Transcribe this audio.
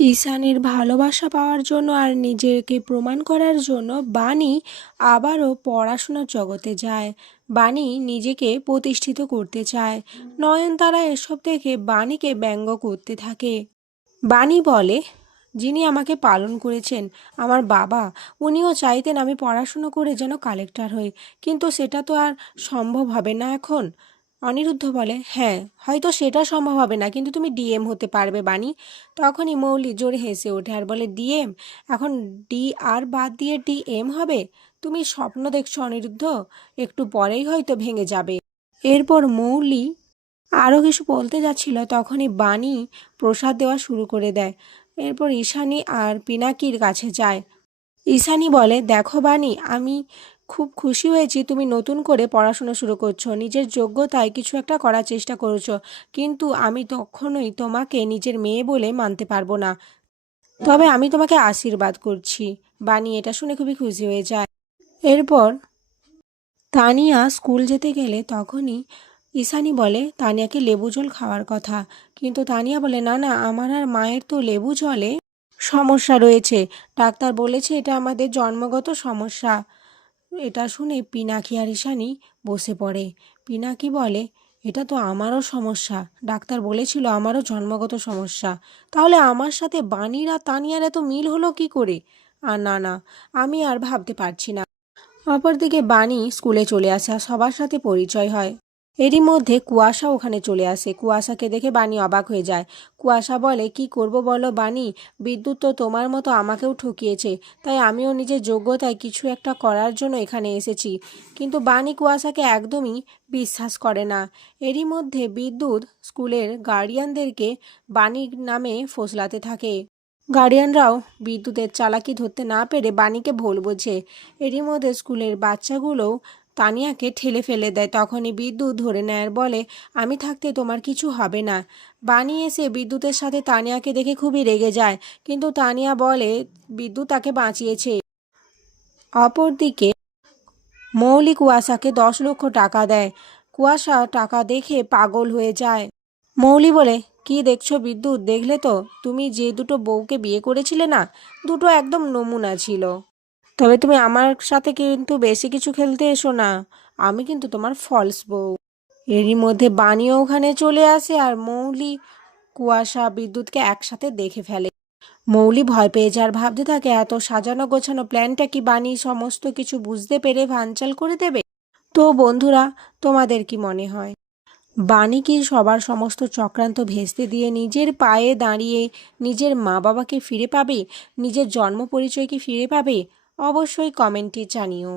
ঈশানের ভালোবাসা পাওয়ার জন্য আর নিজেকে প্রমাণ করার জন্য বাণী আবারও পড়াশোনার জগতে যায়। বাণী নিজেকে প্রতিষ্ঠিত করতে চায়। নয়নতারা এসব দেখে বাণীকে ব্যঙ্গ করতে থাকে। বাণী বলে, যিনি আমাকে পালন করেছেন, আমার বাবা, উনিও চাইতেন আমি পড়াশুনো করে যেন কালেক্টর হই, কিন্তু সেটা তো আর সম্ভব হবে না এখন। অনিরুদ্ধ বলে, হ্যাঁ, হয়তো সেটা সম্ভব হবে না, কিন্তু তুমি ডিএম হতে পারবে বাণী। তখনই মৌলি জোরে হেসে ওঠে আর বলে, ডিএম? এখন ডি আর বাদ দিয়ে ডিএম হবে? তুমি স্বপ্ন দেখছো অনিরুদ্ধ, একটু পরেই হয়তো ভেঙে যাবে। এরপর মৌলি আরও কিছু বলতে যাচ্ছিল, তখনই বাণী প্রসাদ দেওয়া শুরু করে দেয়। এরপর ঈশানী আর পিনাকির কাছে যায়। ঈশানী বলে, দেখো বাণী, আমি খুব খুশি হয়েছি তুমি নতুন করে পড়াশোনা শুরু করছো, নিজের যোগ্যতায় কিছু একটা করার চেষ্টা করছো, কিন্তু আমি কখনোই তোমাকে নিজের মেয়ে বলে মানতে পারবো না। তবে আমি তোমাকে আশীর্বাদ করছি। বাণী এটা শুনে খুবই খুশি হয়ে যায়। এরপর তানিয়া স্কুল যেতে গেলে তখনই ঈশানী বলে তানিয়াকে লেবু জল খাওয়ার কথা, কিন্তু তানিয়া বলে, না না, আমার আর মায়ের তো লেবু জলে সমস্যা রয়েছে, ডাক্তার বলেছে এটা আমাদের জন্মগত সমস্যা। এটা শুনে পিনাকি আর ঈশানী বসে পড়ে। পিনাকি বলে, এটা তো আমারও সমস্যা, ডাক্তার বলেছিল আমারও জন্মগত সমস্যা, তাহলে আমার সাথে বাণীর আর তানিয়ার এত মিল হলো কি করে? আর না না, আমি আর ভাবতে পারছি না। অপরদিকে বাণী স্কুলে চলে আসে আর সবার সাথে পরিচয় হয়। এরই মধ্যে কুয়াশা ওখানে চলে আসে। কুয়াশাকে দেখে বাণী অবাক হয়ে যায়। কুয়াশা বলে, কি করব বলো বাণী, বিদ্যুৎ তো তোমার মতো আমাকেও ঠকিয়েছে, তাই আমিও নিজের যোগ্যতায় কিছু একটা করার জন্য এখানে এসেছি। কিন্তু বাণী কুয়াশাকে একদমই বিশ্বাস করে না। এরই মধ্যে বিদ্যুৎ স্কুলের গার্ডিয়ানদেরকে বাণীর নামে ফোসলাতে থাকে। গার্ডিয়ানরাও বিদ্যুতের চালাকি ধরতে না পেরে বাণীকে ভুল বোঝে। এরই মধ্যে স্কুলের বাচ্চাগুলোও তানিয়াকে ঠেলে ফেলে দেয়। তখনই বিদ্যুৎ ধরে নেয় আর বলে, আমি থাকতে তোমার কিছু হবে না। বাণী এসে বিদ্যুতের সাথে তানিয়াকে দেখে খুবই রেগে যায়, কিন্তু তানিয়া বলে বিদ্যুৎ তাকে বাঁচিয়েছে। অপরদিকে মৌলি কুয়াশাকে 10 লক্ষ টাকা দেয়। কুয়াশা টাকা দেখে পাগল হয়ে যায়। মৌলি বলে, কি দেখছো বিদ্যুৎ, দেখলে তো, তুমি যে দুটো বউকে বিয়ে করেছিলে না, দুটো একদম নমুনা ছিল। তবে তুমি আমার সাথে কিন্তু বেশি কিছু খেলতে এসো না, আমি কিন্তু তোমার ফলস বউ। এরই মধ্যে বাণীও ওখানে চলে আসে আর মৌলি কুয়াশা বিদ্যুৎকে একসাথে দেখে ফেলে। মৌলি ভয় পেয়ে যায় আর ভাবতে থাকে, এত সাজানো গোছানো প্ল্যানটা কি বাণী সমস্ত কিছু বুঝতে পেরে ভাঞ্চাল করে দেবে? তো বন্ধুরা, তোমাদের কি মনে হয়, বাণী কি সবার সমস্ত চক্রান্ত ভেস্তে দিয়ে নিজের পায়ে দাঁড়িয়ে নিজের মা বাবাকে ফিরে পাবে, নিজের জন্ম পরিচয় কি ফিরে পাবে? অবশ্যই কমেন্টে জানিও।